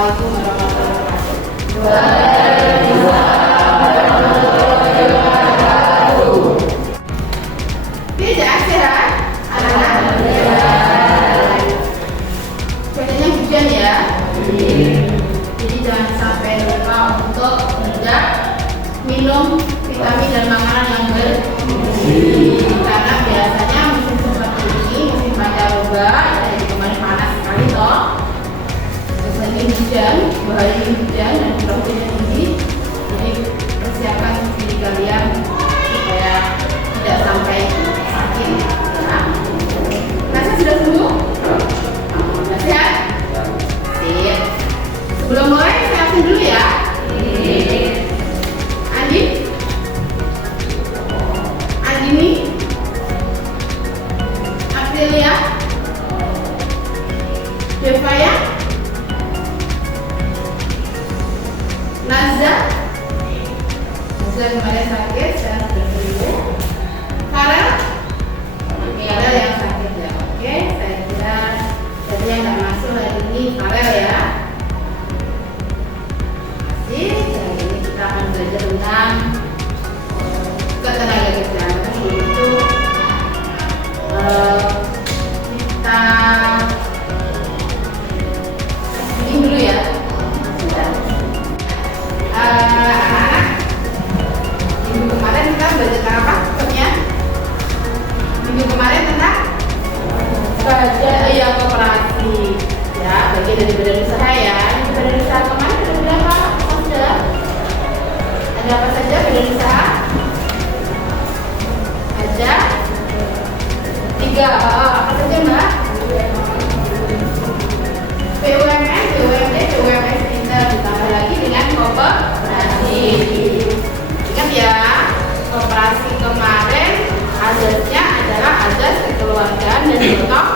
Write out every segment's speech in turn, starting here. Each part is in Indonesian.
Assalamualaikum warahmatullahi wabarakatuh. Tidak sehat, anak-anak. Cuacanya hujan ya. Jadi jangan sampai lupa untuk tidak minum vitamin dan makanan yang bergizi. Karena biasanya musim seperti ini, musim pancaroba, dari kemarin panas sekali toh. Terus lagi hujan, bahaya hujan dan curah hujannya tinggi. Jadi persiapkan diri kalian supaya tidak sampai sakit. Ya. Rasa sudah sembuh? Sudah sehat? Sip. Sebelum mulai saya absen dulu ya. Andi? Andini? Aprilia? Devaya? Nazza? Nazza kemarin sakit, sekarang sudah sembuh. Farel? Farel yang sakit ya. Oke, saya kira tadi yang nggak masuk hari ini Farel ya. Masih, hari ini kita akan belajar tentang ketenaga kerjaan. Itu kita ini dulu ya. Anak-anak, minggu kemarin kita belajar tentang apa? Pokoknya minggu kemarin tentang koperasi ya, bagian dari badan usaha ya. Badan usaha kemarin ada berapa? Sudah ada apa saja badan usaha? Ada 3. Apa saja Mbak? BUMN, BUMD, BUMS kita ditambah lagi dengan koperasi. Ingat ya, koperasi kemarin azasnya adalah azas kekeluargaan dan gotong.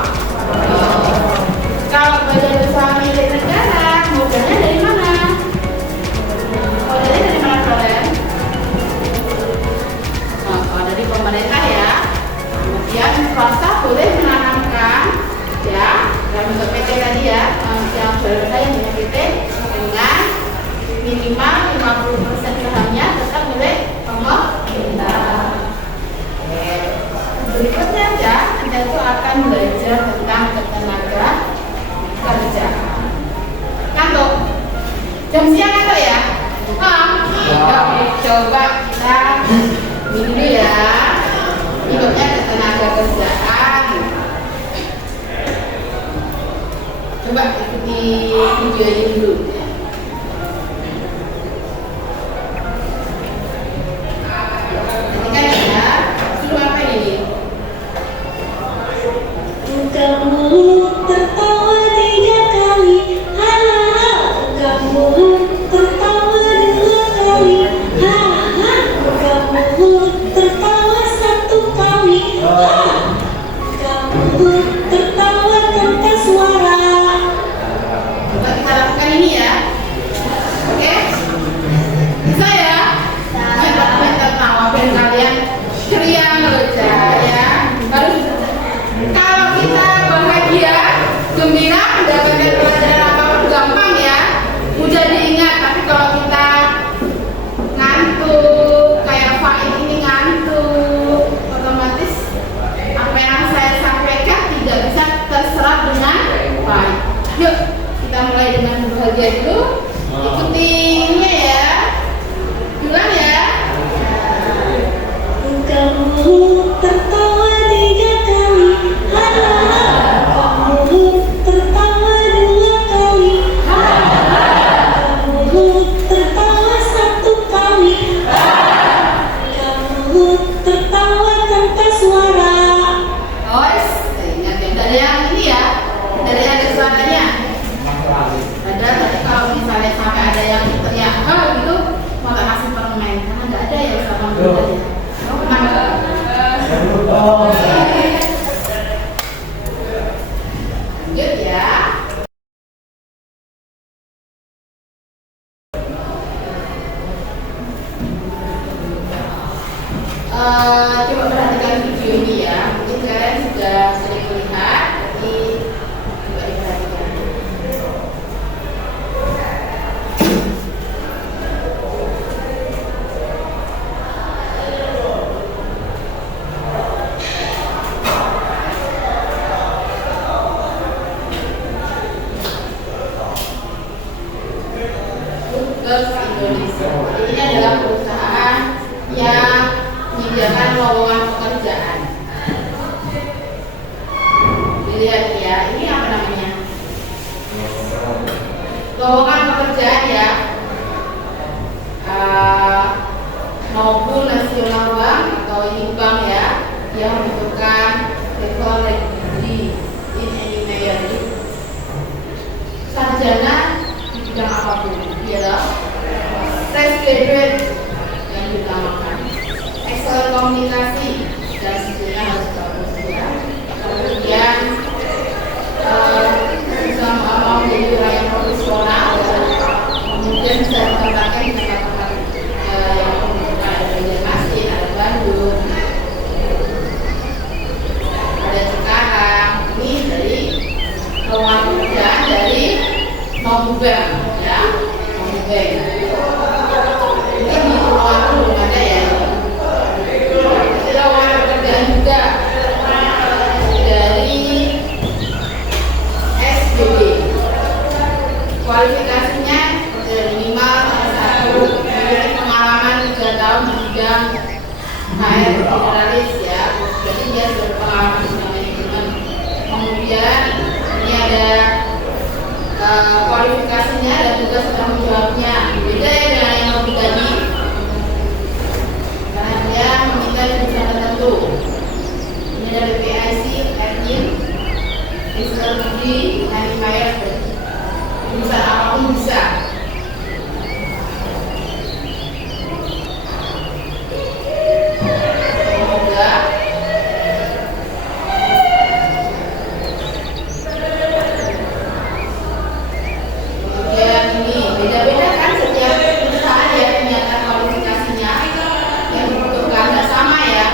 Kalau badan usaha milik negara, modalnya dari mana? Modalnya dari mana, Florence? Oh, dari pemerintah ya. Kemudian swasta boleh menanamkan ya, dalam bentuk PT tadi ya, yang saudara saya punya PT dengan minimal 50% sahamnya tetap milik pemerintah. Berikutnya ya, kita itu akan belajar tentang ketenaga kerjaan. Kantuk? Jam siang kantuk ya? Oke, coba kita ini dulu ya. Hidupnya ketenaga kerjaan. Coba ikuti video ini dulu ya. Kan ya, suruh apa ini? Kamu tertawa 3 kali, hahaha. Kamu tertawa 2 kali, hahaha. Kamu tertawa 1 kali, hahaha. Kamu tertawa tanpa suara. Coba kita lakukan ini ya. Oke? Bisa ya? Coba tertawa biar kalian ceria ya. Harus. Kalau kita bahagia, gembira, mendapatkan pelajaran apapun gampang ya, mudah diingat. Tapi kalau kita ngantuk, kayak Faid ini ngantuk, otomatis apa yang saya sampaikan tidak bisa terserap dengan baik. Yuk, kita mulai dengan bahagia dulu. Ikuti ininya ya. Ulang ya. Kamu tertawa 3 kali, hahaha. Kamu tertawa 2 kali, hahaha. Kamu tertawa 1 kali, hahaha. Kamu tertawa tanpa suara. Ingat ya, dari yang ini ya, dari yang ada suaranya. Ada, tapi kalau misalnya sampai ada yang teriak gitu, mau tak kasih permen, karena nggak ada ya sama muda ya. Tenang. Lanjut ya. Coba perhatikan video ini ya. Mungkin kalian sudah sering melihat, jadi coba diperhatikan. lowongan pekerjaan ya, maupun nasional bank atau bank ya, yang membutuhkan level degree in any major, sarjana di bidang apapun, ya, fresh graduate yang diutamakan, excellent komunikasi dan sebagainya harus bagus ya. Kemudian bisa mau menjadi orang yang profesional, kemudian bisa dikembangkan di tempat-tempat yang membutuhkan, ada Banjarmasin, ada Bandung, ada Cikarang. Ini dari lowongan pekerjaan dari Mamubank ya, Mamubank. Mungkin di lowongan belum ada ya. Jadi lowongan pekerjaan juga dari SBB. Kualifikasinya minimal satu memiliki pengalaman 3 tahun di bidang HR generalis ya, jadi dia sudah berpengalaman di bidang manajemen. Kemudian ini ada kualifikasinya dan tugas tanggung jawabnya, beda ya dengan yang lebih tadi, karena dia meminta jurusan tertentu. Ini ada BPIC, admin, business degree, animator, jurusan apapun bisa. Semoga kemudian ini beda-beda kan setiap perusahaan ya, ternyata kualifikasinya yang dibutuhkan nggak sama ya.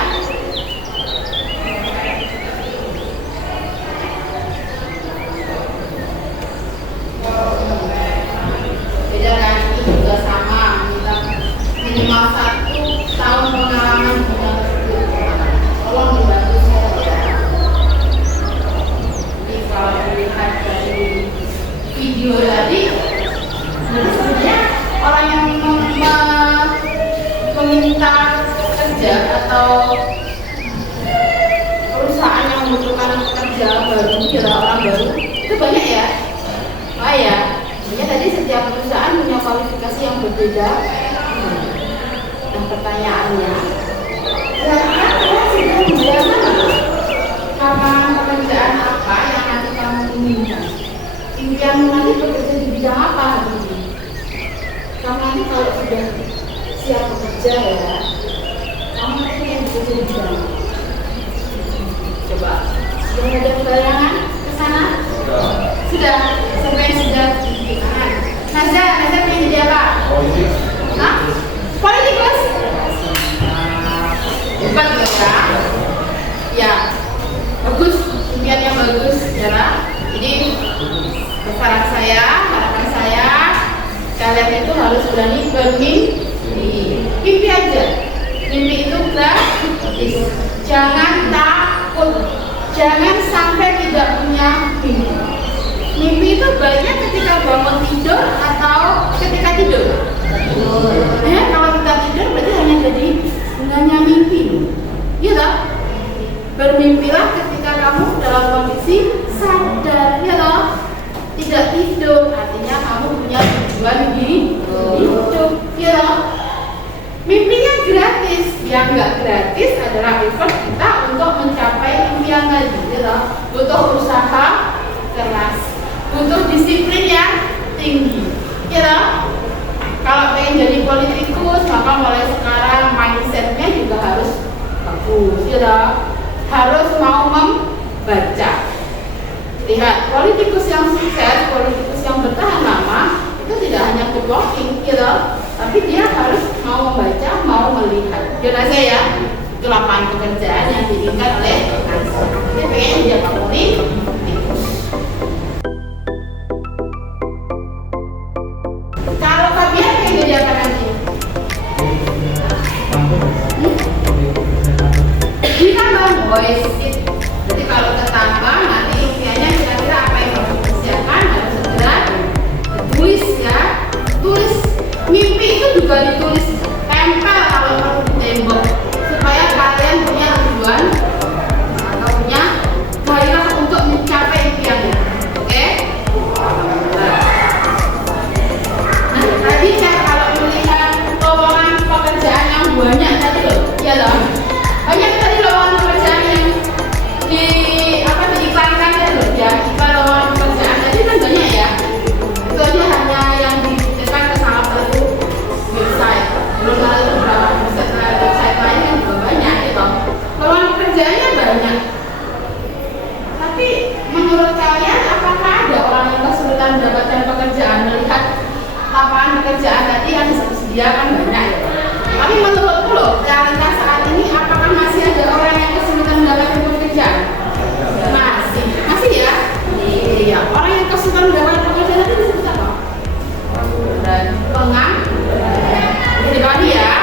Beda kan, itu juga sama, minta minimal 1 tahun pengalaman di bidang tersebut. Tolong dibantu saya ya. Jadi kalau dilihat dari video tadi, jadi sebenarnya orang yang meminta kerja atau perusahaan yang membutuhkan pekerja baru, ya orang baru, itu banyak ya. Oh ya, sebenarnya tadi setiap perusahaan punya kualifikasi yang berbeda. Nah pertanyaannya, kira-kira sudah membayangkan lapangan pekerjaan apa yang nanti kamu inginkan? Impianmu nanti bekerja di bidang apa hari ini? Kamu nanti kalau sudah siap bekerja ya, kamu nanti yang bekerja di bidang apa? Coba, sudah ada bayangan ke sana? Sudah, sampai sudah di kanan. Naza pengen jadi apa? Hah? Politikus? Bukan ya? Ya, bagus, impian yang bagus ya. Jadi harapan saya, kalian itu harus berani bermimpi. Mimpi aja. Mimpi itu gratis. Jangan takut. Jangan sampai tidak punya mimpi. Mimpi itu baiknya ketika bangun tidur atau ketika tidur. Ya, kalau kita tidur berarti hanya mimpi. Iya toh? Bermimpilah ketika kamu dalam kondisi sadar, ya toh? Tidak tidur, artinya kamu punya tujuan hidup, ya toh? Mimpinya gratis, yang nggak gratis adalah effort kita untuk mencapai impian tadi, ya toh? Butuh usaha keras, butuh disiplin yang tinggi, ya toh? Kalau pengen jadi politikus, maka mulai sekarang mindsetnya juga harus bagus, ya toh? Harus mau membaca. Lihat, politikus yang sukses, politikus yang bertahan lama itu tidak hanya good walking, gitu, tapi dia harus mau membaca, mau melihat. Jujur aja ya, itu lapangan pekerjaan yang diinginkan oleh Naza. Dia pengen jadi politikus. Kalau kalian pengen jadi apa nanti? Ditambah voice it. Jadi kalau ketambah nanti usianya kira-kira apa yang harus dipersiapkan, harus segera ditulis ya. Tulis mimpi itu juga ditulis, tempel kalau perlu di tembok, supaya kalian punya tujuan atau punya gairah untuk menurut kalian apakah ada orang yang kesulitan mendapatkan pekerjaan? Melihat lapangan pekerjaan tadi yang disediakan banyak ya. Tapi menurutku loh, realitas saat ini apakah masih ada orang yang kesulitan mendapatkan pekerjaan? Masih ya? Iya. Orang yang kesulitan mendapatkan pekerjaan tadi disebut apa? Dan pengangguran. Jadi tadi ya.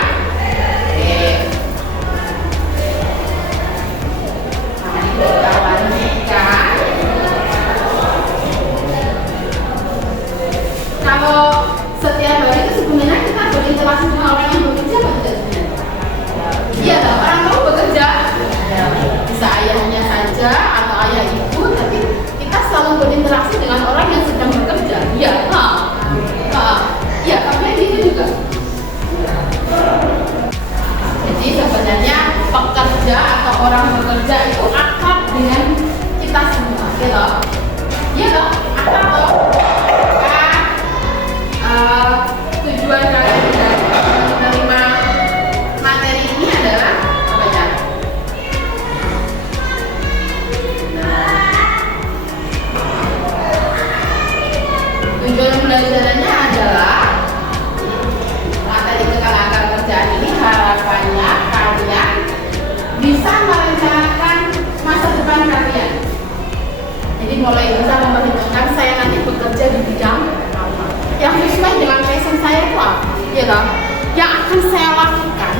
Kalau setiap hari itu sebenarnya kita berinteraksi dengan orang yang bekerja betul. Iya, orang mau bekerja bisa ayahnya saja atau ayah ibu, tapi kita selalu berinteraksi dengan orang yang sedang bekerja. Iya, iya, tapi itu juga. Jadi sebenarnya pekerja atau orang bekerja itu akrab dengan kita semua, gitu. Iya toh, akrab toh. Tujuan kalian menerima materi ini adalah apa ya? Tujuan pembelajarannya adalah materi ketenaga kerjaan ini harapannya kalian bisa merencanakan masa depan kalian. Jadi mulai bisa memperhitungkan saya nanti bekerja di bidang yang sesuai dengan passion saya itu apa, ya toh? Yang akan saya lakukan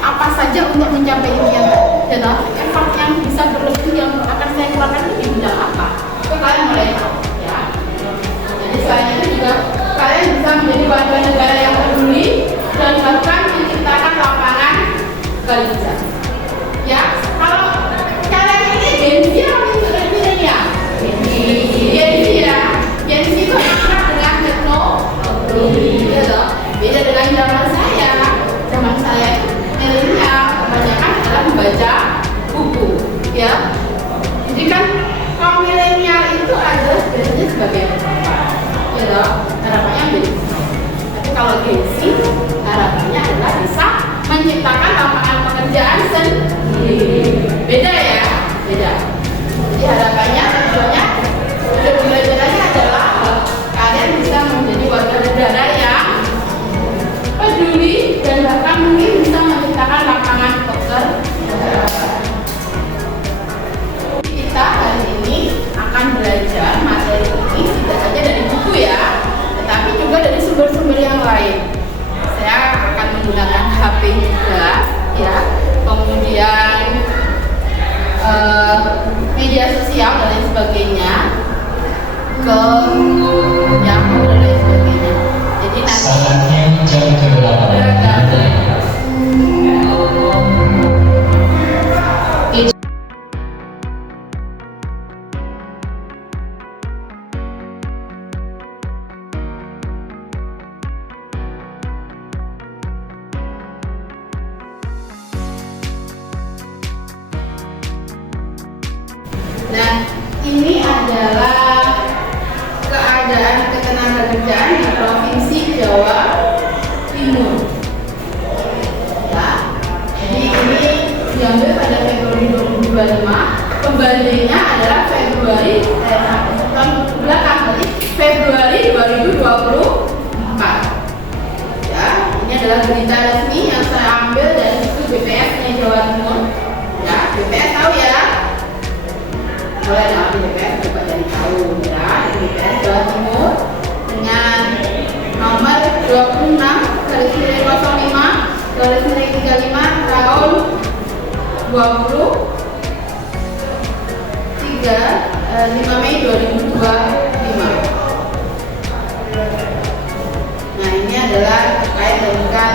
apa saja untuk mencapai impian, ya toh? Effort yang bisa berlebih yang akan saya keluarkan di bidang apa? Itu kalian mulai tahu, ya. Jadi selain itu juga kalian bisa menjadi warga negara yang peduli dan bahkan menciptakan lapangan kerja. Ya, kalau kalian ini Gen Z atau milenial? Gen Z ya. Gen Z itu akrab dengan teknologi, ya loh. Beda dengan zaman saya milenial kebanyakan adalah membaca buku, ya. Jadi kan kaum milenial itu adalah biasanya sebagai apa, ya loh. Harapannya beda. Tapi kalau Gen Z harapannya adalah bisa menciptakan lapangan pekerjaan sendiri. Beda ya, beda. Jadi harapannya tujuannya pembelajarannya adalah kalian bisa menjadi warga negara yang peduli dan bahkan mungkin bisa menciptakan lapangan pekerjaan. Kita hari ini akan belajar materi ini tidak saja dari buku ya, tetapi juga dari sumber-sumber yang lain. Saya akan menggunakan HP juga, ya, kemudian media sosial dan lain sebagainya, dan lain sebagainya. Jadi nanti nah, ini adalah keadaan ketenagakerjaan di Provinsi Jawa Timur. Ya, jadi ini diambil pada Februari 2025. Pembandingnya adalah Februari tahun belakang, berarti Februari 2024. Ya, ini adalah berita resmi yang saya ambil dari situ BPS-nya Jawa Timur. Ya, BPS tahu ya. Boleh ada BPS coba dari tahu ya, BPS Jawa Timur dengan nomor 26/05/35 tahun 5 Mei 2025. Nah, ini adalah terkait dengan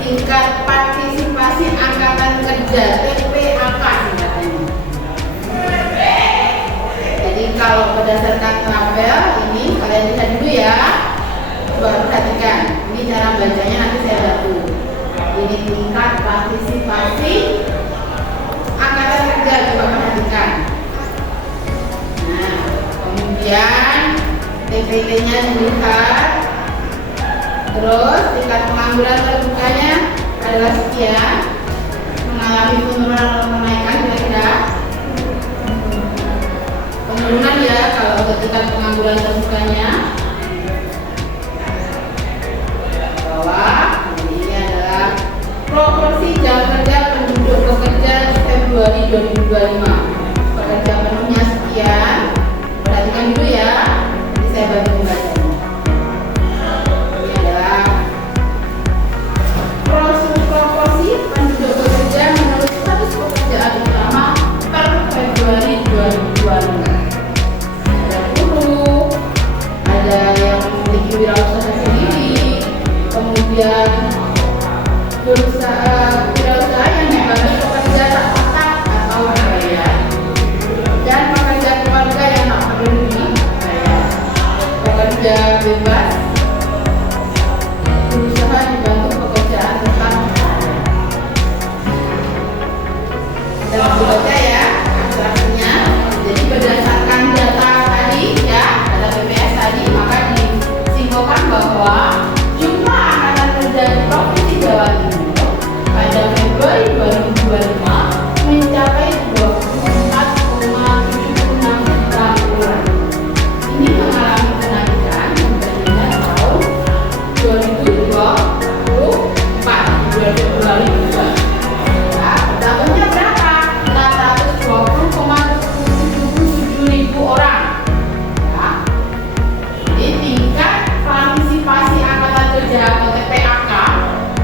tingkat partisipasi angkatan kerja TPAK singkatannya. Jadi kalau berdasarkan tabel ini kalian lihat dulu ya, coba perhatikan. Ini cara bacanya nanti saya bantu. Ini tingkat partisipasi angkatan kerja, coba perhatikan. Nah, kemudian TPT-nya dilihat. Terus tingkat pengangguran terbukanya adalah sekian, mengalami penurunan atau kenaikan kira-kira. atau tingkat pengangguran terbukanya bawah. Ini adalah proporsi jam kerja penduduk pekerja Februari 2025. Pekerja penuhnya sekian. Perhatikan dulu ya. Nanti saya bantu membacanya. Ini adalah proporsi penduduk pekerja menurut status pekerjaan utama per Februari 2025. Ada buruh, ada yang memiliki wirausaha sendiri, kemudian wirausaha yang dibantu pekerja tak tetap atau berbayar, dan pekerja keluarga yang tak perlu dibayar, pekerja bebas, berusaha dibantu pekerjaan tetap. Dalam dibaca ya abstraksinya. Jadi berdasarkan data tadi ya, data BPS tadi, maka disimpulkan bahwa jumlah angkatan kerja di Provinsi Jawa Timur pada Februari 2025 mencapai 24,76 juta orang. Ini mengalami kenaikan dibandingkan tahun 2024 bulan Februari juga. Nah, tahunnya berapa? 420,77 ribu orang. Ya. Jadi tingkat partisipasi angkatan kerja atau TPAK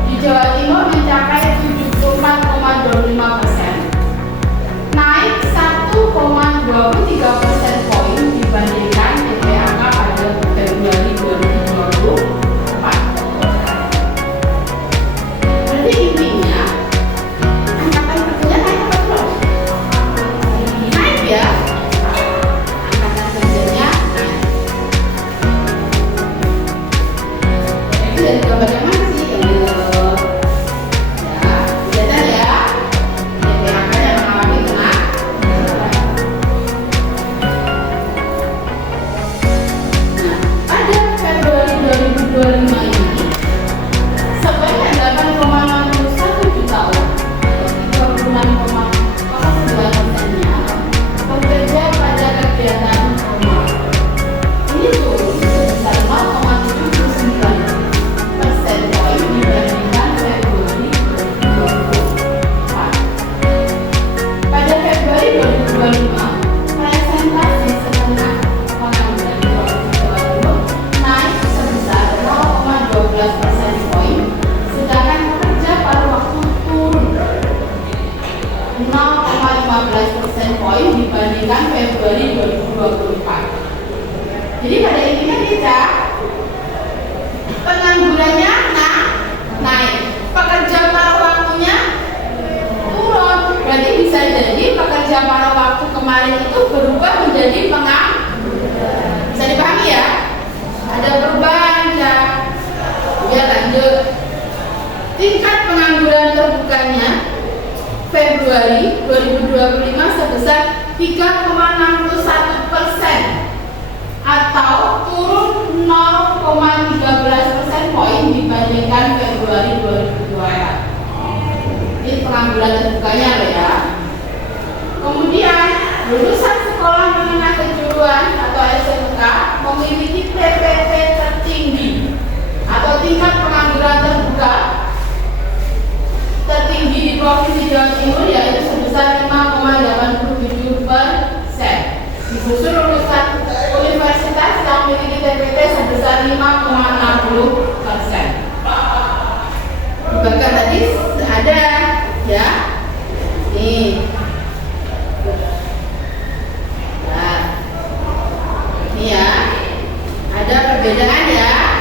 di Jawa Timur mencapai 74,25%, naik 1,23% poin dibandingkan TPAK pada Februari 2024. Berarti intinya angkatan kerja naik apa terus? Naik ya. Angkatan kerjanya naik. Itu dari gambar yang mana sih? Yang ya, kelihatan ya. TPAK yang mengalami kenaikan. Nah, pada Februari 2025 ini sebanyak 8,61 juta orang atau 36,09%-nya bekerja pada kegiatan formal. Ini turun sebesar 0,79% poin dibandingkan Februari 2024. Pada Februari 2025, presentasi setengah pengangguran di Provinsi Jawa Timur naik sebesar 0,12% poin, sedangkan pekerja paruh waktu turun 0,15% poin dibandingkan Februari 2024. Jadi pada intinya kita penganggurannya naik, pekerja paruh waktunya turun. Berarti bisa jadi pekerja paruh waktu kemarin itu berubah menjadi pengangguran. Bisa dipahami ya? Ada perubahan ya. Ya lanjut. Tingkat pengangguran terbukanya Februari 2025 sebesar 3,61% atau turun 0,13% poin dibandingkan Februari 2024. Ini pengangguran terbukanya loh ya. Kemudian lulusan sekolah menengah kejuruan atau SMK memiliki PPT tertinggi atau tingkat pengangguran tertinggi di Provinsi Jawa Timur, yaitu sebesar 5,87%. Disusul lulusan universitas yang memiliki TPT sebesar 5,60%. Bahkan tadi ada ya, nih. Nah, ini ya, ada perbedaan ya.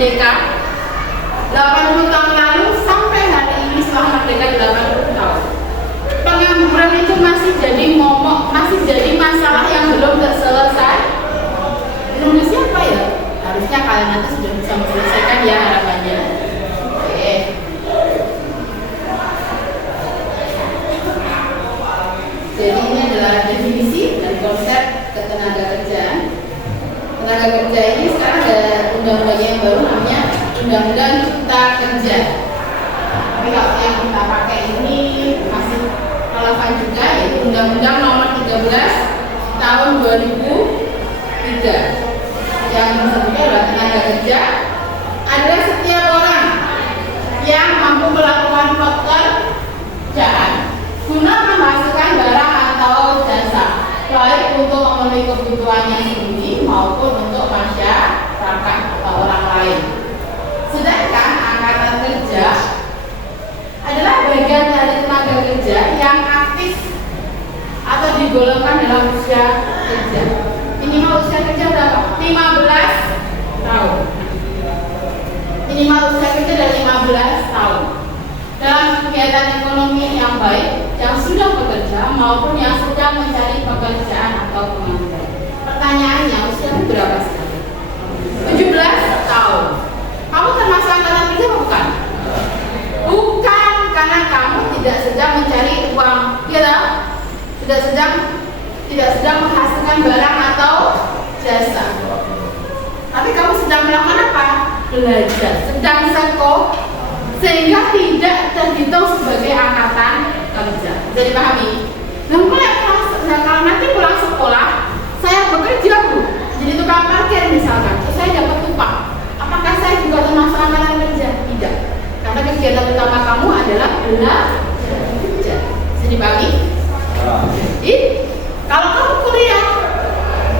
merdeka 80 tahun lalu sampai hari ini setelah merdeka 80 tahun. Pengangguran itu masih jadi momok, masih jadi masalah yang belum terselesai. Menurut siapa ya? Harusnya kalian nanti sudah bisa menyelesaikan ya harapannya. Oke. Jadi ini adalah definisi dan konsep ketenagakerjaan. Tenaga kerja ini sekarang ada undang-undangnya yang baru namanya Undang-Undang Cipta Kerja. Tapi kalau yang kita pakai ini masih relevan juga, yaitu Undang-Undang Nomor 13 Tahun 2003 yang sebutnya adalah tenaga kerja adalah setiap orang yang mampu melakukan pekerjaan guna menghasilkan barang atau jasa, baik untuk memenuhi kebutuhannya sendiri maupun untuk masyarakat atau orang lain. Sedangkan angkatan kerja adalah bagian dari tenaga kerja yang aktif atau digolongkan dalam usia kerja. Minimal usia kerja berapa? 15 tahun. Minimal usia kerja dari 15 tahun. Dalam kegiatan ekonomi yang baik, yang sudah bekerja maupun yang sedang mencari pekerjaan atau pengangguran. Pertanyaannya, usiamu berapa sekarang? 17 tahun. Kamu termasuk angkatan kerja bukan? Bukan, karena kamu tidak sedang mencari uang, ya, tidak sedang menghasilkan barang atau jasa. Tapi kamu sedang melakukan apa? Belajar, sedang sekolah, sehingga tidak terhitung sebagai angkatan kerja. Jadi pahami? Kalau nanti pulang sekolah, saya bekerja Bu, jadi tukang parkir misalkan, terus saya dapat upah. Apakah saya juga termasuk angkatan kerja? Tidak, karena kegiatan utama kamu adalah belajar. Jadi pahami? Jadi kalau kamu kuliah,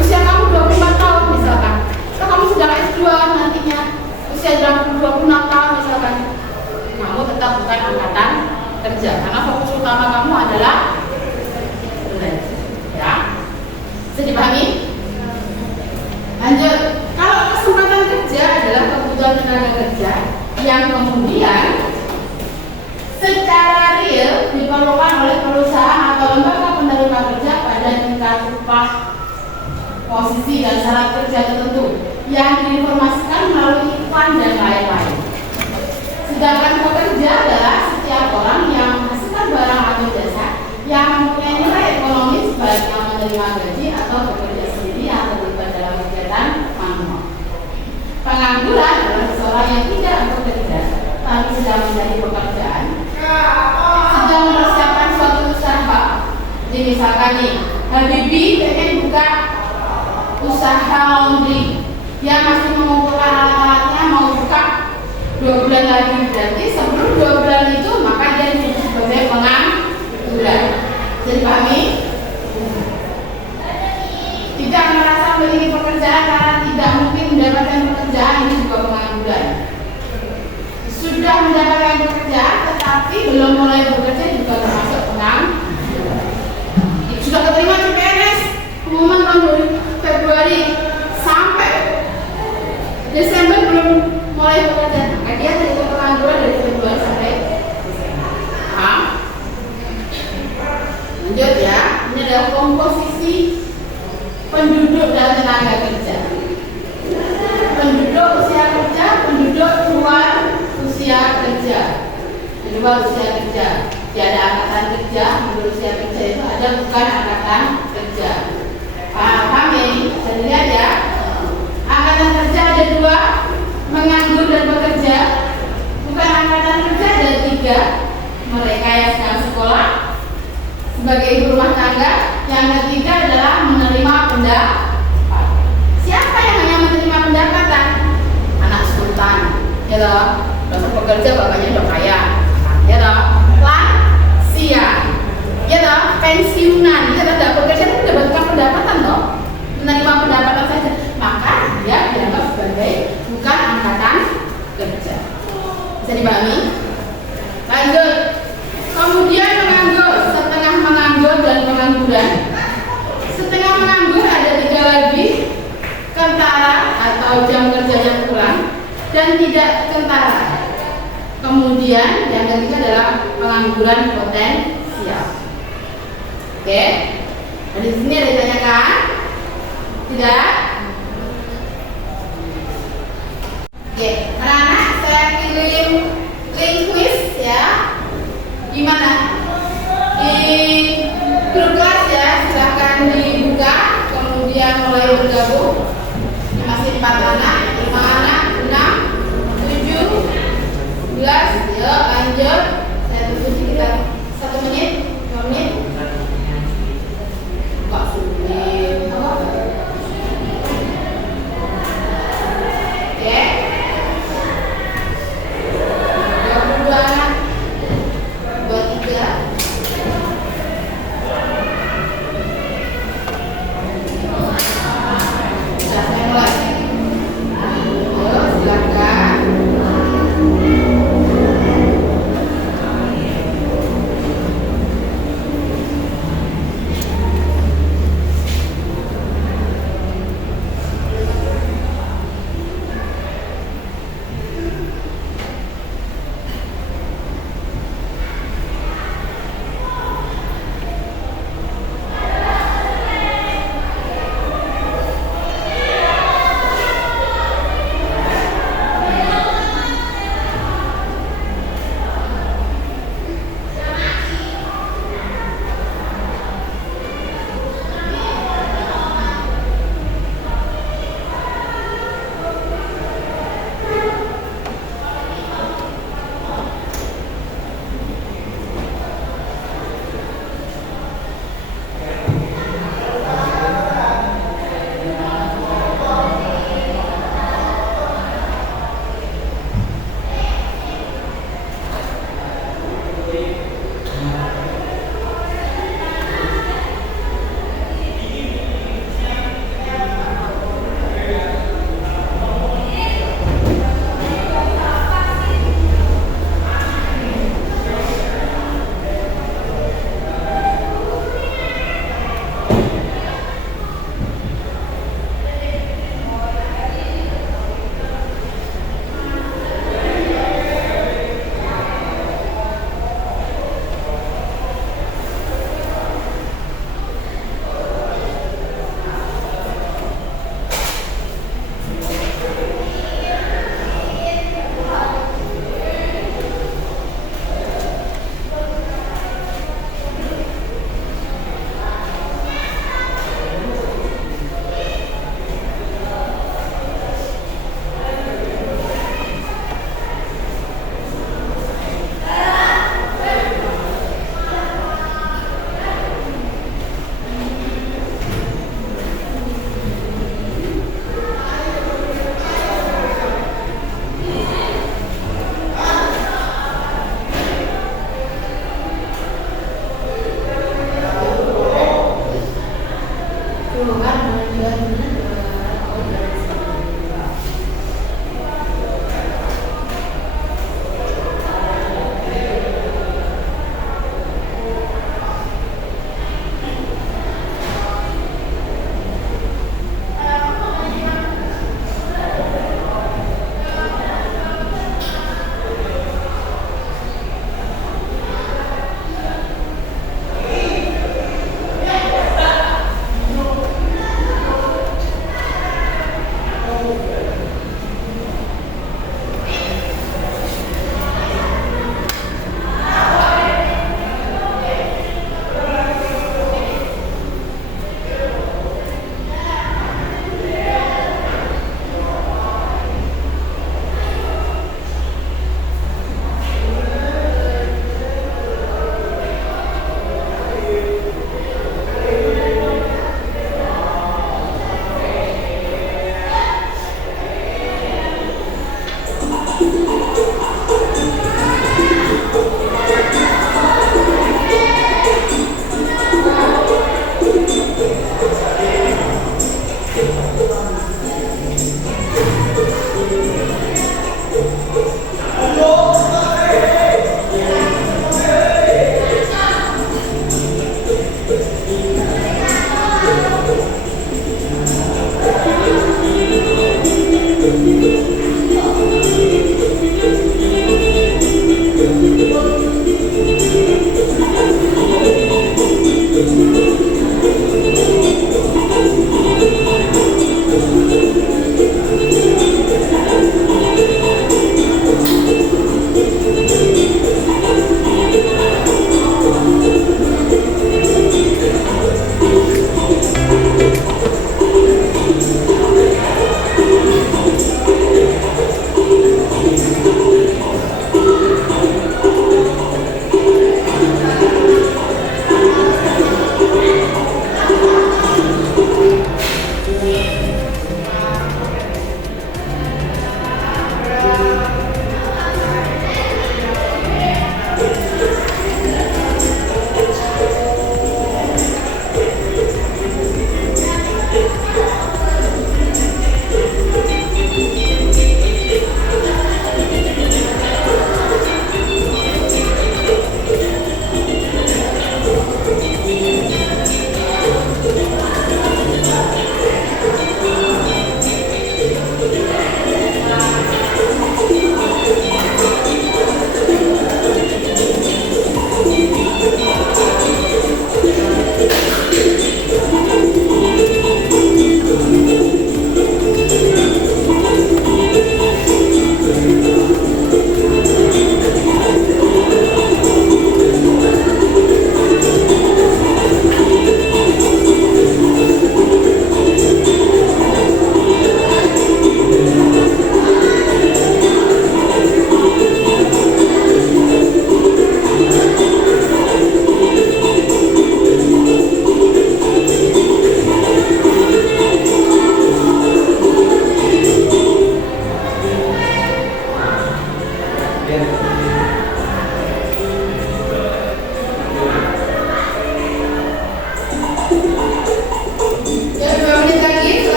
usia kamu 24 tahun misalkan, kalau kamu sudah S2 nantinya, usia 26 tahun misalkan, kamu tetap bukan angkatan kerja karena fokus utama kamu adalah belajar. Ya, bisa dipahami? Lanjut. Kalau kesempatan kerja adalah kebutuhan tenaga kerja yang kemudian secara real diperlukan oleh perusahaan atau lembaga penerima kerja pada tingkat upah, posisi dan syarat kerja tertentu yang diinformasikan melalui iklan dan lain-lain. Sedangkan pekerja adalah setiap orang yang menghasilkan barang atau jasa yang mempunyai nilai ekonomis baik yang menerima gaji atau bekerja sendiri atau terlibat dalam kegiatan manual. Pengangguran adalah seseorang yang tidak bekerja tapi sedang mencari pekerjaan, sedang mempersiapkan suatu usaha. Jadi misalkan nih, Habibie pengen buka usaha laundry, dia masih mengumpulkan alat-alatnya, mau buka 2 bulan lagi, berarti sebelum 2 bulan itu maka dia disebut sebagai pengangguran. Jadi pahami? Tidak merasa memiliki pekerjaan karena tidak mungkin mendapatkan pekerjaan, ini juga pengangguran. Sudah mendapatkan pekerjaan tetapi belum mulai bekerja juga termasuk pengangguran. Sudah keterima di PNS, pengumuman tahun Februari sampai Desember belum mulai bekerja, maka dia terhitung pengangguran dari Februari sampai Desember. Paham? Lanjut ya, ini adalah komposisi penduduk dan tenaga kerja. Penduduk usia kerja, penduduk luar usia kerja. Di luar usia kerja, tiada angkatan kerja. Menurut usia kerja itu ada bukan angkatan kerja. Paham ya ini? Bisa dilihat ya. Angkatan kerja ada 2, menganggur dan bekerja. Bukan angkatan kerja ada 3, mereka yang sedang sekolah sebagai ibu rumah tangga. Yang ketiga adalah menerima pendapatan. Siapa yang hanya menerima pendapatan? Anak sultan, ya toh. Udah bekerja bapaknya udah kaya, ya toh. Lansia, ya toh. Pensiunan, dia tidak bekerja tapi mendapatkan pendapatan toh. Menerima pendapatan saja, maka dia dianggap sebagai bukan angkatan kerja. Bisa dipahami? Lanjut. Kemudian menganggur, setengah menganggur dan pengangguran. Setengah menganggur ada 3 lagi, kentara atau jam kerjanya kurang. dan tidak kentara. Kemudian yang ketiga adalah pengangguran potensial. Oke, di sini ada ditanyakan? Tidak? Oke, anak-anak saya kirim link quiz ya. Gimana? Di grup kelas ya, silahkan dibuka, kemudian mulai bergabung. Ini masih 4 anak, 5 anak, 6, 7, 11. Yuk lanjut. Saya tunggu sekitar 1 menit, 2 menit. Kok sulit? Oke. 22 anak, 23. Sudah saya mulai. Ayo silakan.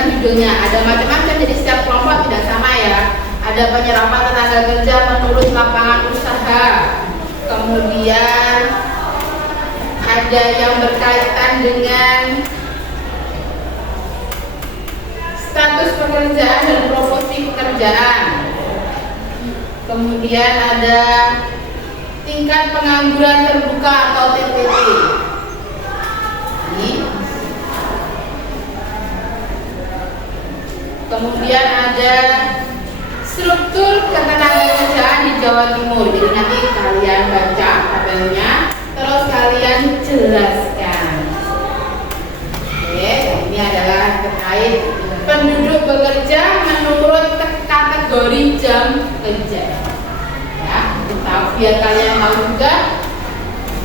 perhatikan judulnya. Ada macam-macam, jadi setiap kelompok tidak sama ya. Ada penyerapan tenaga kerja menurut lapangan usaha. Kemudian ada yang berkaitan dengan status pekerjaan dan promosi pekerjaan. Kemudian ada tingkat pengangguran terbuka atau TPT. Ini. Kemudian ada struktur ketenagakerjaan di Jawa Timur. Jadi nanti kalian baca tabelnya, terus kalian jelaskan. Oke, ini adalah terkait penduduk bekerja menurut kategori jam kerja. Ya, tahu biar kalian tahu juga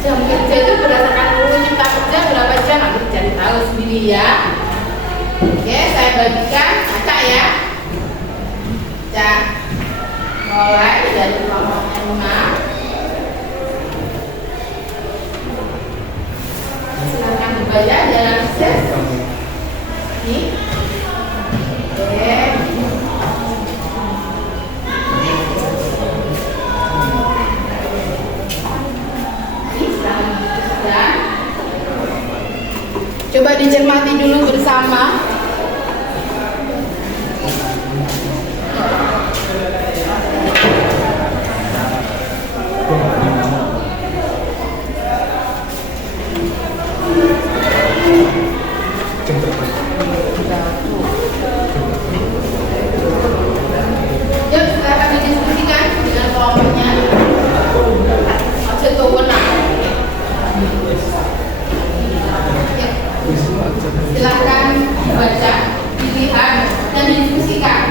jam kerja itu berdasarkan UU Cipta Kerja berapa jam, nanti cari tahu sendiri ya. Oke, saya bagikan, baca ya. Baca. Mulai dari kelompok 6. Silakan dibaca dalam ses. Ini. Oke. Coba dicermati dulu bersama. Yuk, silakan didiskusikan dengan kelompoknya. Maksud kewenang. Silakan baca, dilihat, dan didiskusikan.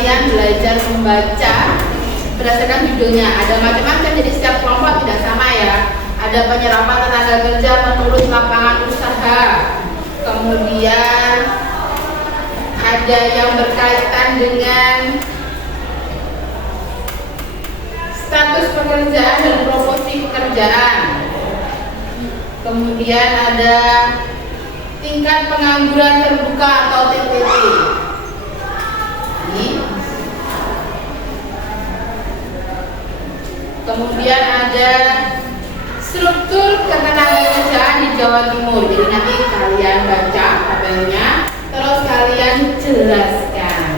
kalian belajar membaca berdasarkan judulnya. Ada macam-macam, jadi setiap kelompok tidak sama ya. Ada penyerapan tenaga kerja menurut lapangan usaha, kemudian ada yang berkaitan dengan status pekerjaan dan promosi pekerjaan, kemudian ada tingkat pengangguran terbuka atau TPT. Kemudian ada struktur ketenagakerjaan di Jawa Timur. Jadi nanti kalian baca tabelnya, terus kalian jelaskan.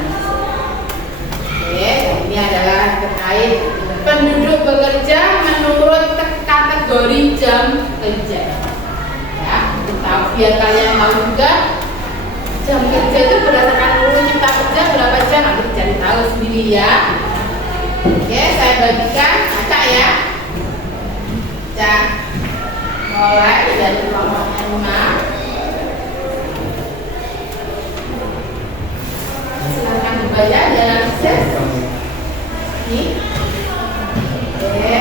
Oke, ini adalah terkait penduduk bekerja menurut kategori jam kerja. Ya, tahu biar kalian tahu juga jam kerja itu berdasarkan UU Cipta Kerja berapa jam, nanti cari tahu sendiri ya. Oke, saya bagikan, baca ya. Baca. Mulai dari kelompok 5. Silakan dibaca dan analisis. Ini. Oke.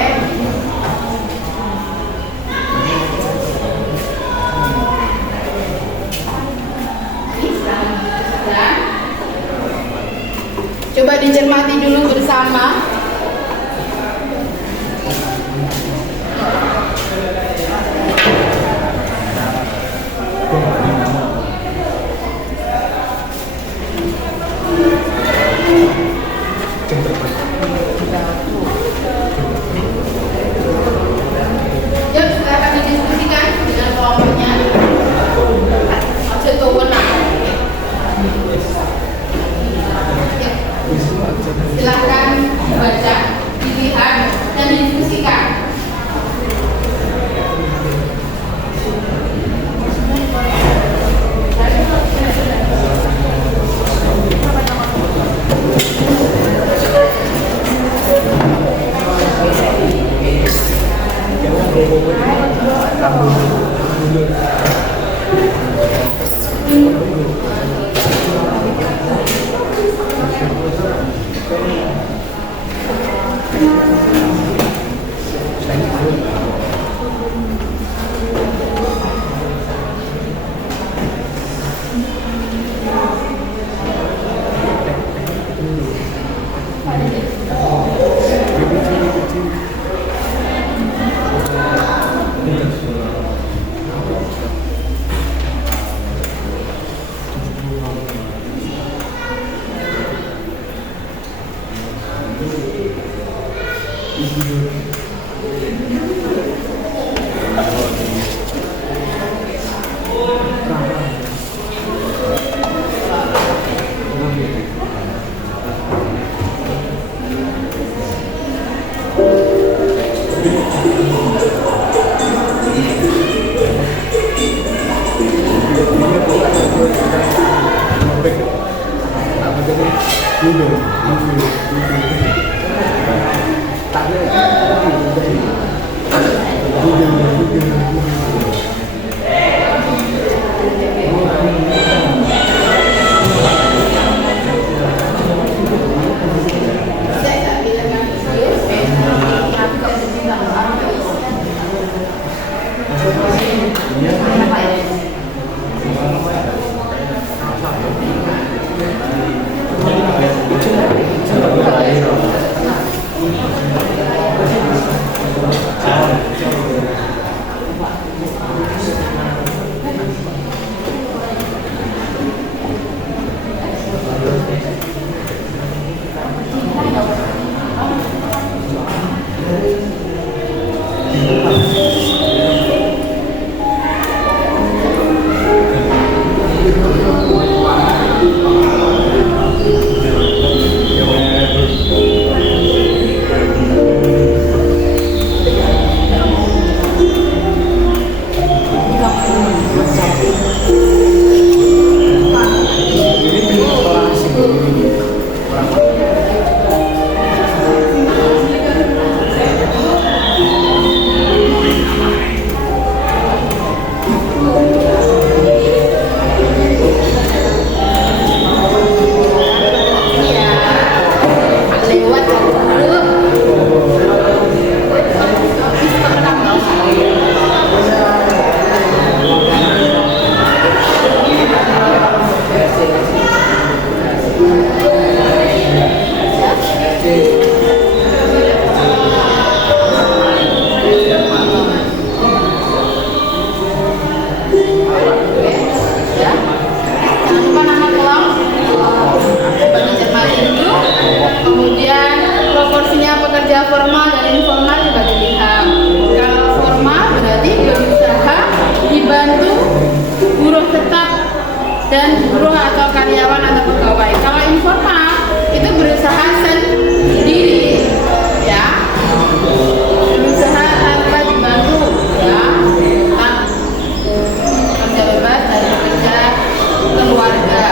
Coba dicermati dulu bersama. Yuk, silakan didiskusikan dengan kelompoknya. Maksud wewenang. Silakan dibaca, dilihat, dan didiskusikan. dan buruh atau karyawan atau pegawai. Kalau informal itu berusaha sendiri, ya, berusaha tanpa dibantu, ya, kerja bebas dari pekerja keluarga.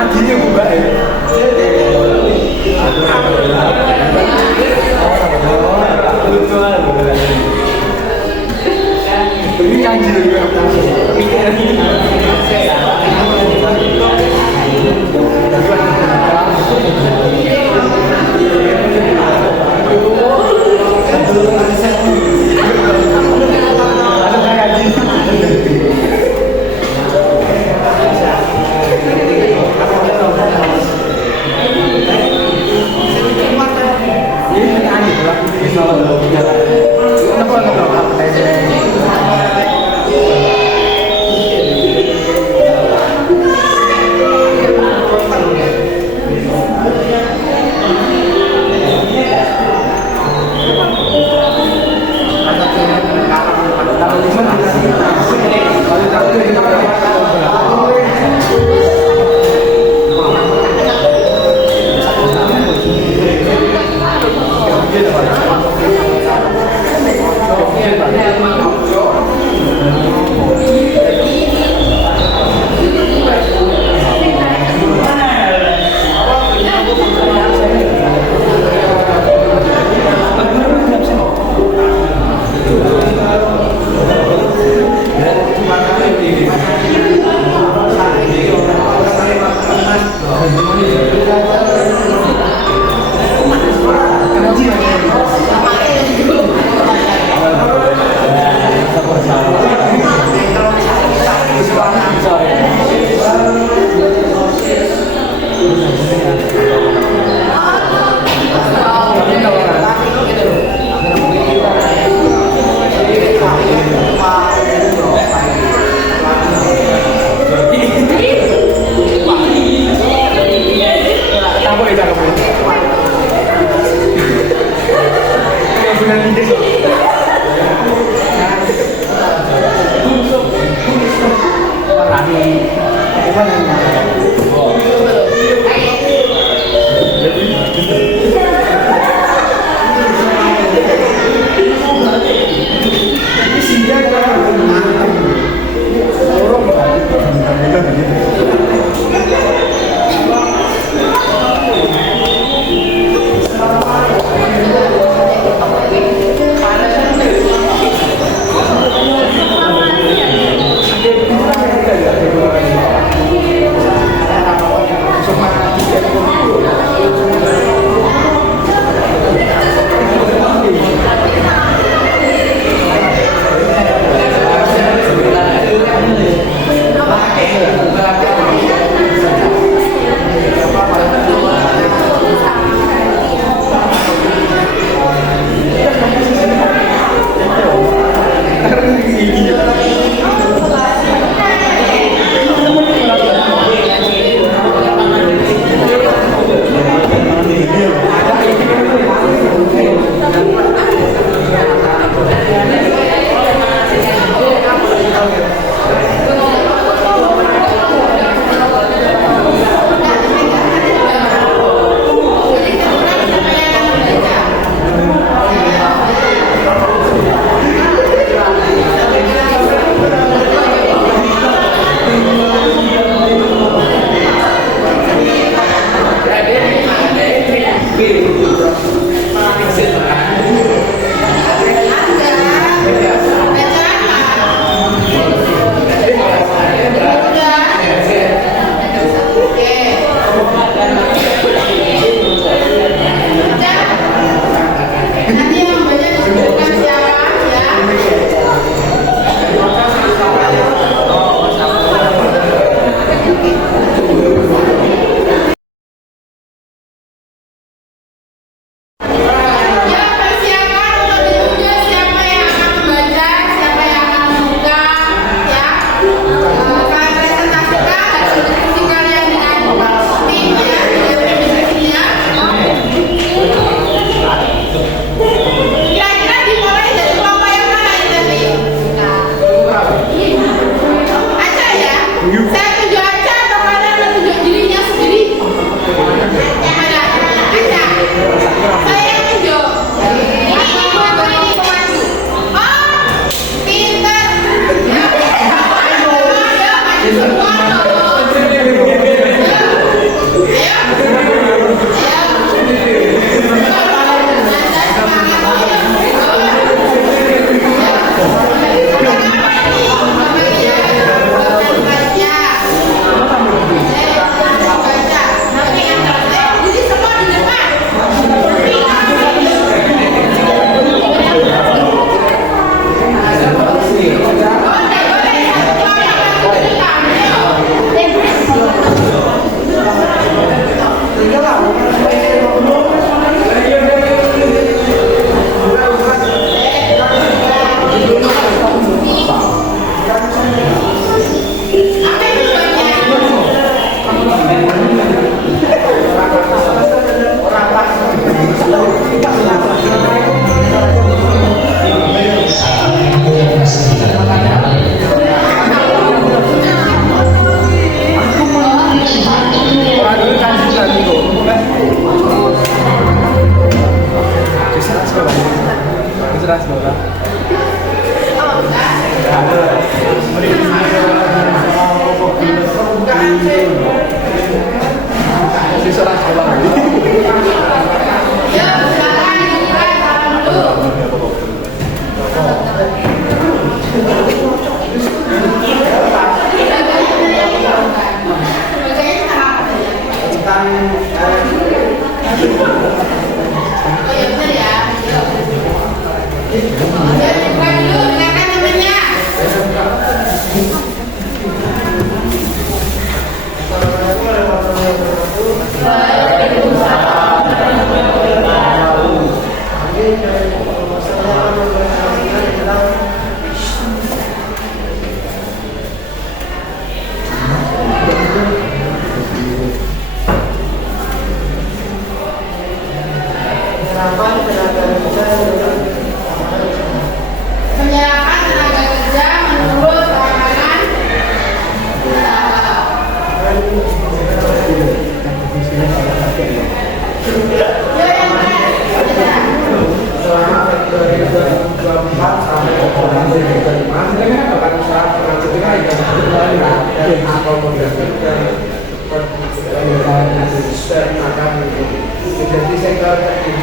Adiknya buka ya.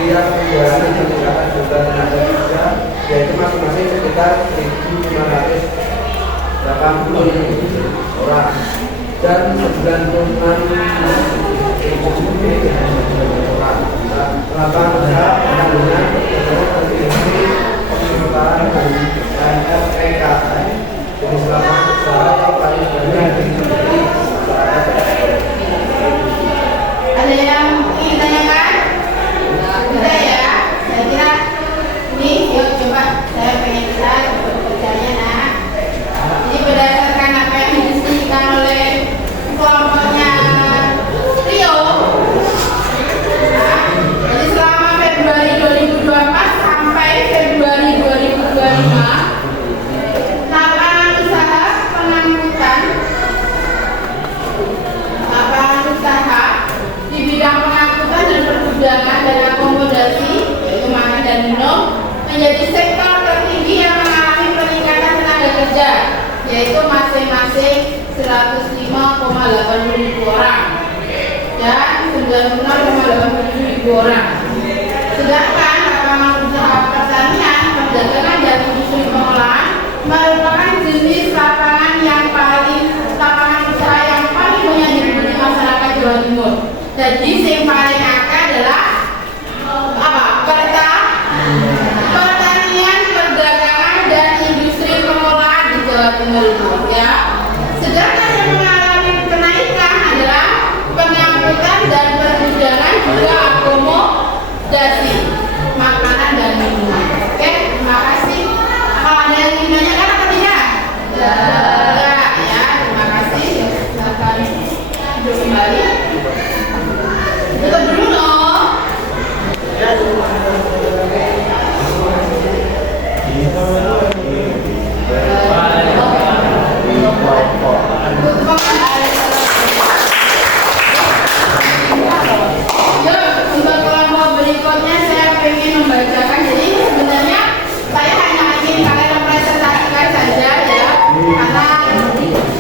yang menjalani peningkatan jumlah tenaga kerja, yaitu masing-masing sekitar 1.580 orang dan 96 orang. Lapangan usaha penanggungan terdeteksi pengelolaan dan NRPKN jenis lapangan usaha yang paling banyak diikuti masyarakat. Ada yang ingin ditanyakan? Tidak ya? Saya kira ini yuk coba saya pengen lihat kerjanya nak. Jadi berdasarkan apa yang didiskusikan oleh kelompoknya Rio, nah, jadi selama Februari 2024 sampai Februari 2025 lapangan usaha pengangkutan di bidang pengangkutan dan pergudangan dan akomodasi yaitu makan dan minum menjadi sektor tertinggi yang mengalami peningkatan tenaga kerja, yaitu masing-masing 105,80 ribu orang dan 90,80 ribu orang. Sedangkan lapangan usaha pertanian, perdagangan dan industri pengolahan merupakan jenis lapangan usaha yang paling banyak dipenuhi masyarakat Jawa Timur. Jadi yang paling akar adalah apa? Pertanian, perdagangan dan industri pengolahan di Jawa Timur ya. Sedangkan yang mengalami kenaikan adalah pengangkutan dan pergudangan juga akomodasi makanan dan minuman. Oke, terima kasih. Kalau ada yang ingin menanyakan apa tidak? Ya, terima kasih. Silakan duduk kembali. Tutup dulu dong. Untuk kelompok berikutnya saya ingin membacakan. Jadi sebenarnya saya hanya ingin kalian mempresentasikan saja ya, karena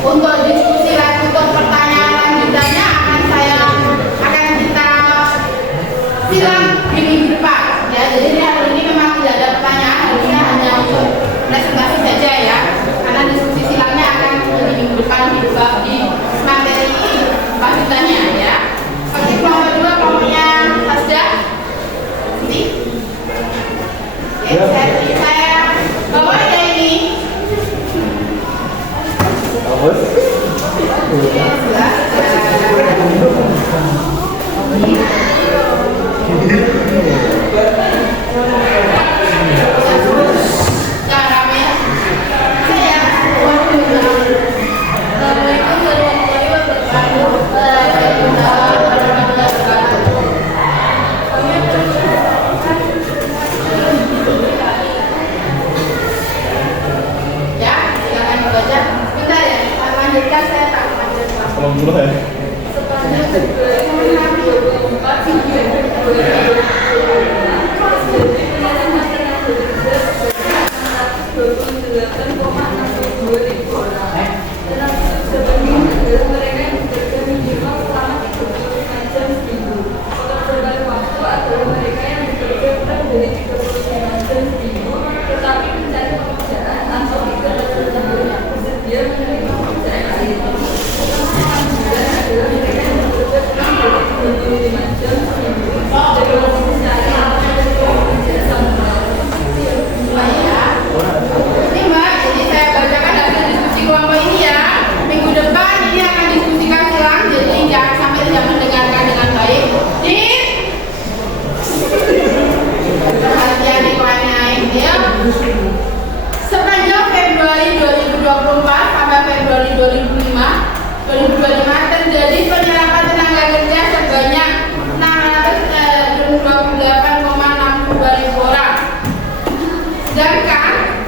untuk diskusi lanjut, untuk pertanyaan lanjutannya akan kita silang di minggu depan ya. Jadi hari ini memang tidak ada pertanyaan, harusnya hanya untuk presentasi saja ya, karena diskusi silangnya akan di minggu depan di materi lanjutannya ya. Oke, kelompok dua, kelompoknya Hasda ini. Oke, saya bawa aja ini. Sepanjang Februari 2024 sampai Februari 2025 terjadi penyerapan tenaga kerja sebanyak 628,62 ribu orang. Sedangkan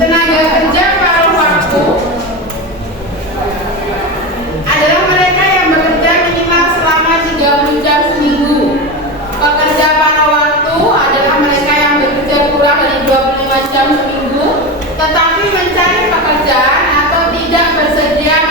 tenaga kerja paruh waktu adalah mereka yang bekerja minimal selama 30 jam seminggu. Pekerja paruh waktu adalah mereka yang bekerja kurang dari 25 jam seminggu tetapi mencari pekerjaan atau tidak bersedia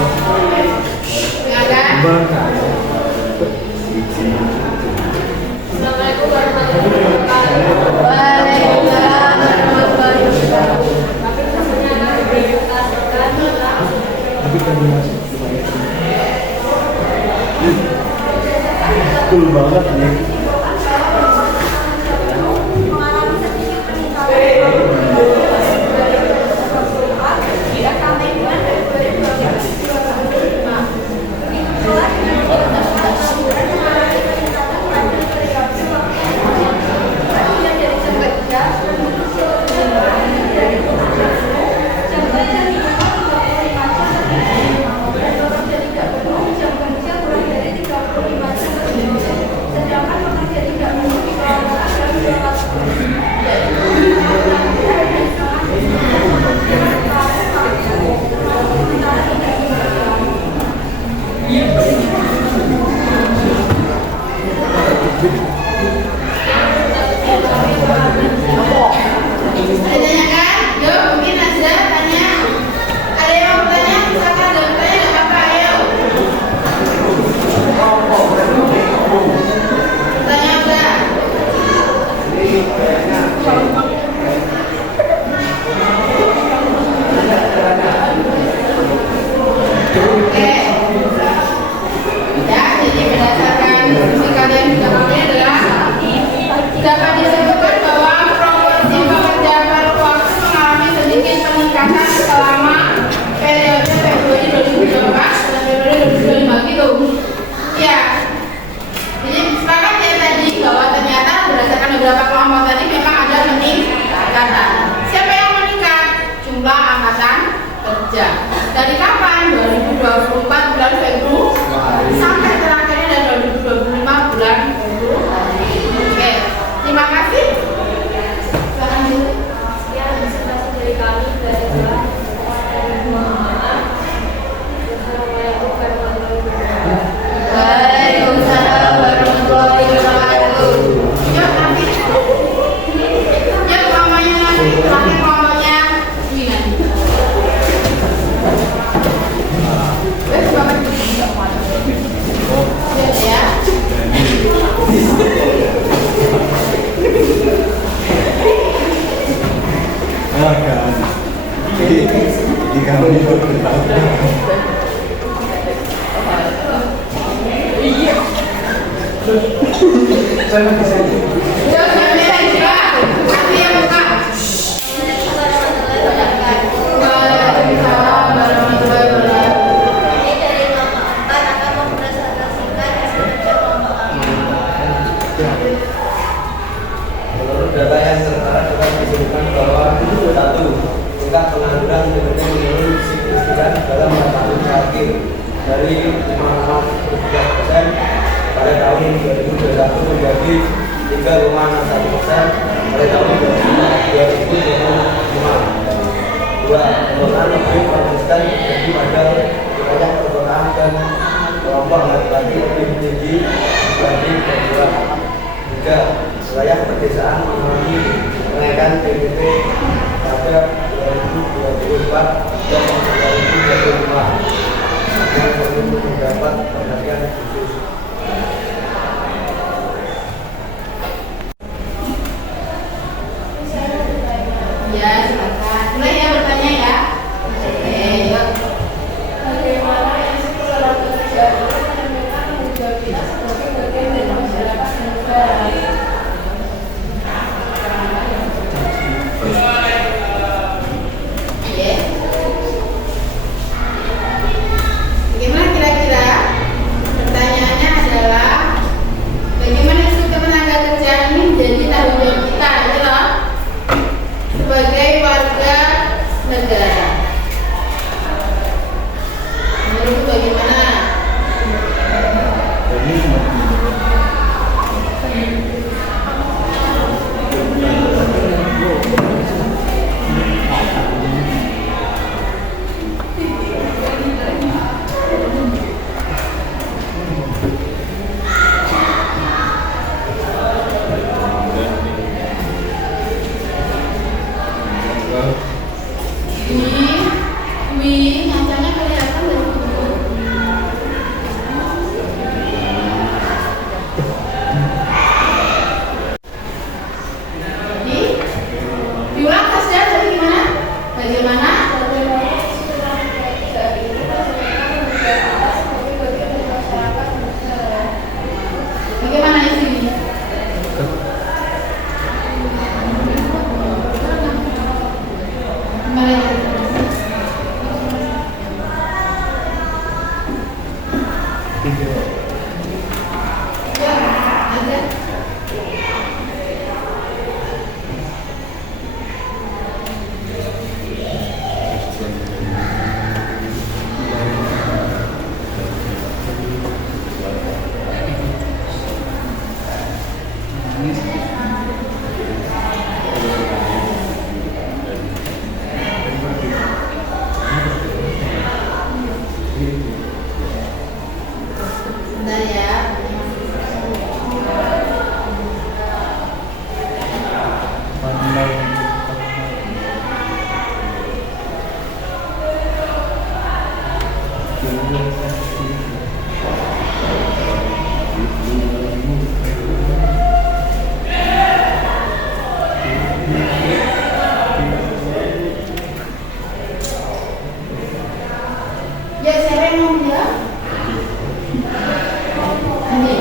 Silakan. Assalamualaikum warahmatullahi wabarakatuh. Waalaikumsalam warahmatullahi wabarakatuh. Cool banget nih. Dari kapan? 2024 bulan Februari sampai terakhirnya dari 2025 bulan Februari. Oke, terima kasih. Silakan dulu. Sekian presentasi dari kami dari Jalan Muhammad. Assalamualaikum warahmatullahi wabarakatuh. Waalaikumsalam warahmatullahi wabarakatuh. Yuk nanti, yuk mamanya nanti terakhir kelompoknya gimana? Ya. Di kami Yuk sampai aja. Nanti yang buka. Waalaikumsalam warahmatullahi wabarakatuh. Ini dari kelompok 4 akan mempresentasikan SPP kelompok kami. menurut data yang tertera dapat disebutkan bahwa satu tingkat pengangguran sebenarnya menurun signifikan dalam 4 tahun terakhir dari 5,3% pada tahun 2021 menjadi 3,61% pada tahun 2025. Dua, penurunan lebih konsisten terjadi pada wilayah perkotaan dan kelompok laki-laki lebih tinggi dibanding perempuan. Tiga, wilayah pedesaan mengalami kenaikan PDB pada 2024 dan 2025 yang perlu mendapat perhatian khusus. Ya, silakan. Mulai ya bertanya ya. Oke, yuk. Bagaimana isu olahraga menunjukkan menjadi kita sebagai bagian dari masyarakat negara. Oke. Bagaimana kira-kira? Pertanyaannya ada Ya, ada. Bentar ya. Ya, siapa yang mau bilang? Andi.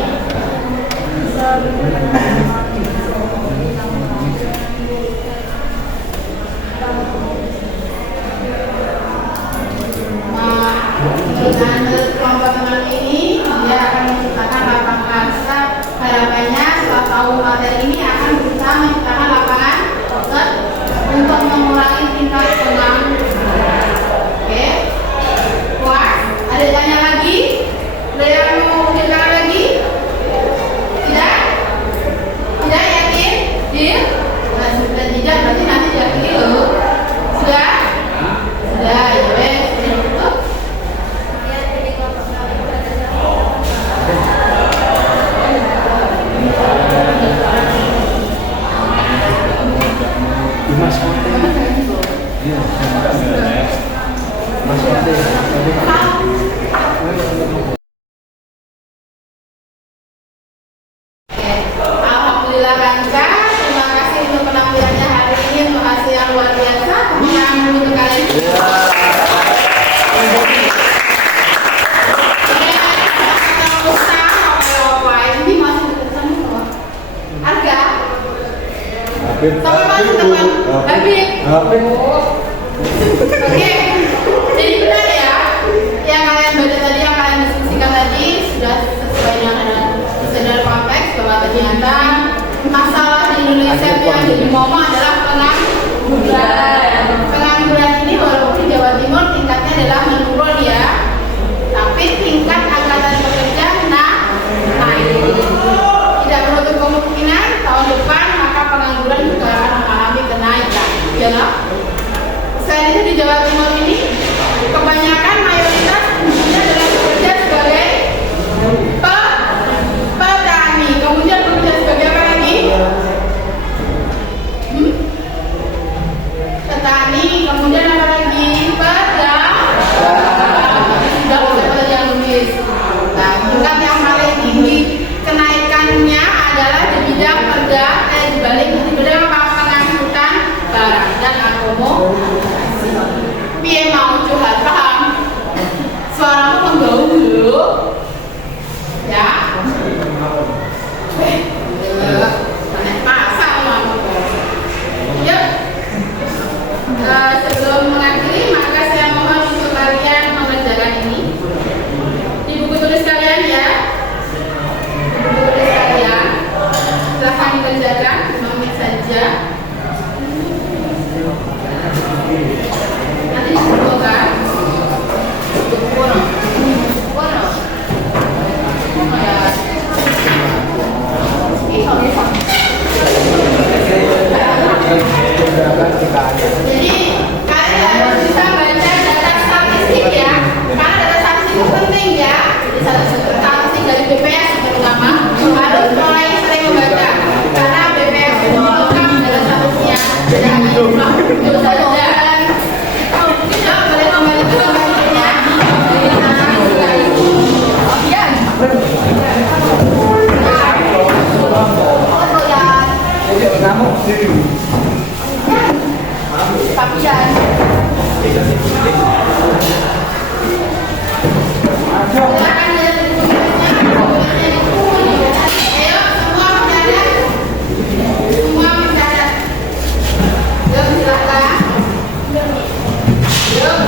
Dengan kelompok teman ini, dia akan menciptakan lapangan kerja. Harapannya setelah tahu materi ini akan berusaha menciptakan lapangan kerja untuk mengurangi tingkat pengangguran. Oke, puas? Ada tanya lagi? Ada yang mau ceritakan lagi? Tidak? Tidak yakin? Deal? Nah, sudah tidak berarti nanti yakini loh. Sudah? Sudah, ya wes. Cukup. Alhamdulillah lancar. Terima kasih untuk penampilannya hari ini, untuk hasil yang luar biasa. Tangan untuk kalian. Ini masih dekat sama harga. Sama masih teman. Habib. Oh. Oke. Jadi benar ya, yang kalian baca tadi, yang kalian diskusikan tadi sudah sesuai dengan standar konteks bahwa ternyata masalah di Indonesia yang jadi momok adalah pengangguran. Pengangguran ini walaupun di Jawa Timur tingkatnya adalah menurun ya, tapi tingkat angkatan pekerja naik. Tidak menutup kemungkinan tahun depan maka pengangguran juga akan mengalami kenaikan. Ya, no? Selain itu di Jawa Timur ini kebanyakan mayoritas kemudian adalah bekerja sebagai petani. Kemudian bekerja sebagai apa lagi? Petani. Kemudian apa lagi? Sudah beberapa yang nulis. Nah, tingkat yang paling tinggi kenaikannya adalah di bidang di bidang pengangkutan barang dan akomodasi. Piye mau curhat, paham? Suaramu menggaung dulu. Ya. Pasang mau. Yuk. Sebelum mengakhiri, maka saya mohon untuk kalian mengerjakan ini di buku tulis kalian ya. Di buku tulis kalian, silahkan dikerjakan 5 menit saja. Nanti dikumpulkan. Jadi kalian harus bisa baca data statistik ya, karena data statistik itu penting ya. Jadi statistik dari BPS terutama harus mulai sering membaca, karena BPS itu lengkap data statistiknya. Tidak hanya jumlah dan tidak boleh kembali ke statistiknya. Papian. Silakan lihat dokumennya. Ayo semua mendadak. Semua mendadak. Yuk silakan. Yuk.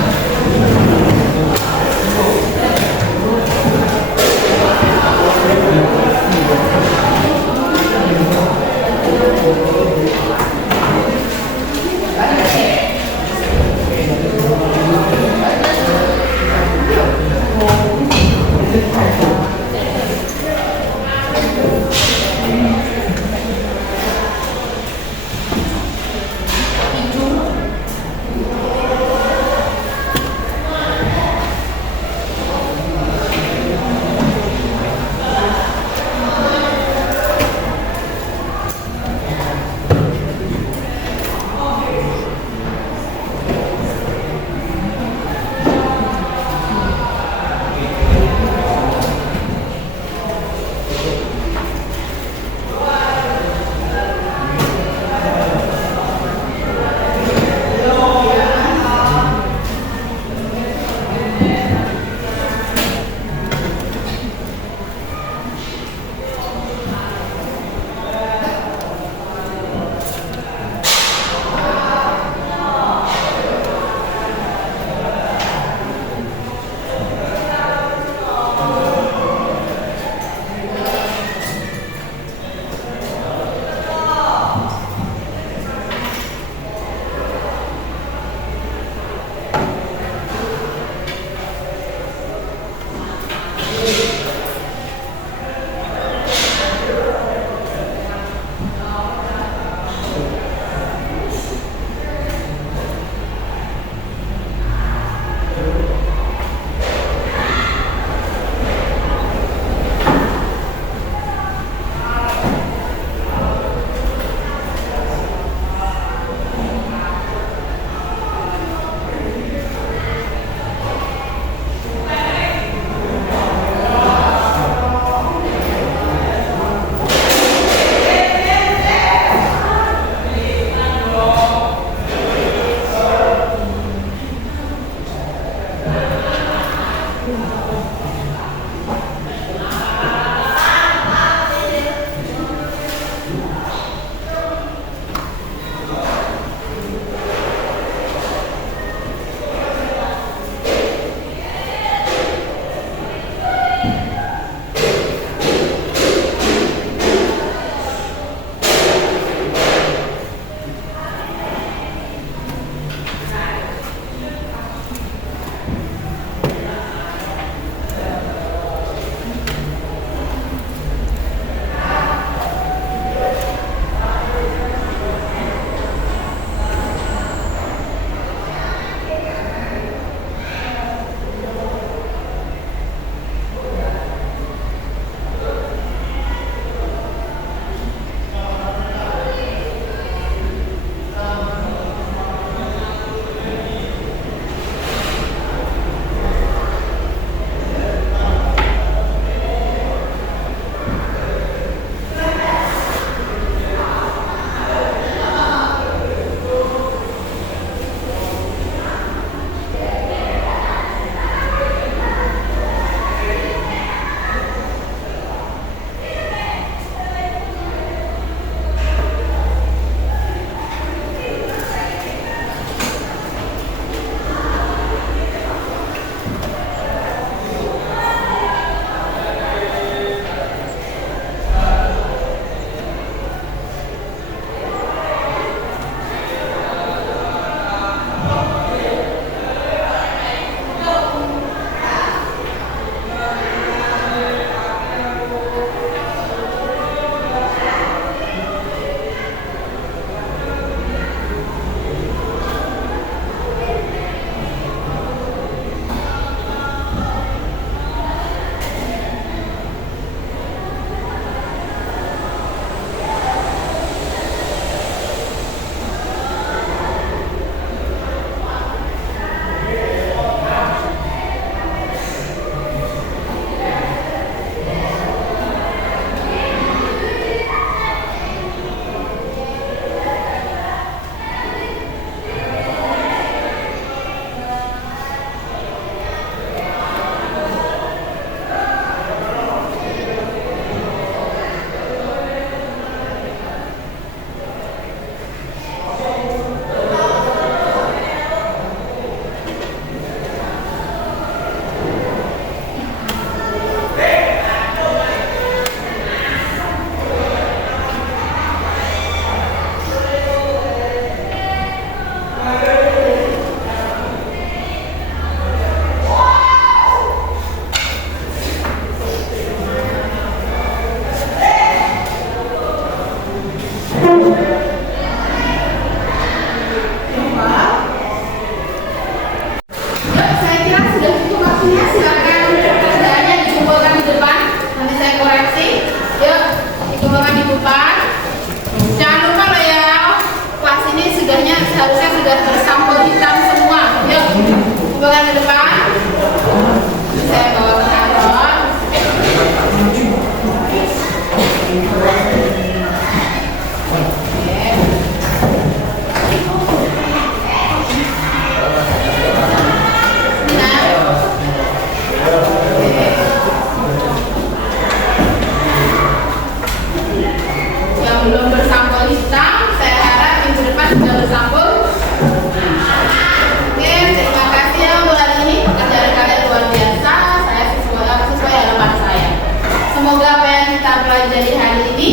pelajari hari ini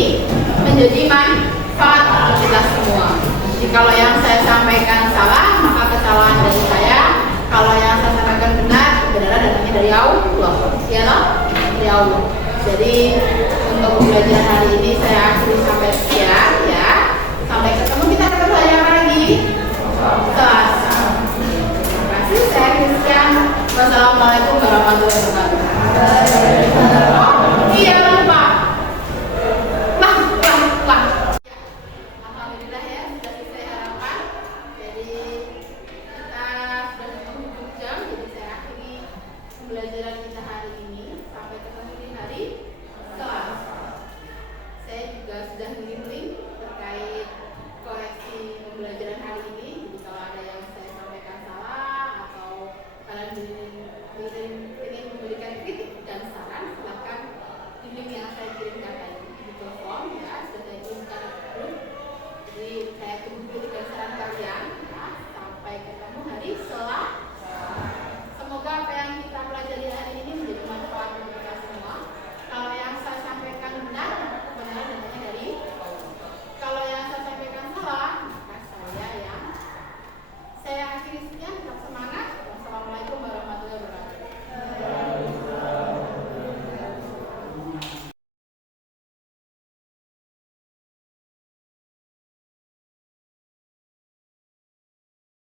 menjadi manfaat untuk kita semua. Jadi kalau yang saya sampaikan salah, maka kesalahan dari saya. Kalau yang saya sampaikan benar, kebenaran datangnya dari Allah. Ya loh? Dari Allah. Jadi untuk pembelajaran hari ini saya akhiri sampai sekian ya. Sampai ketemu, kita akan belajar lagi Selasa. Terima kasih, saya akhiri sekian. Wassalamualaikum warahmatullahi wabarakatuh.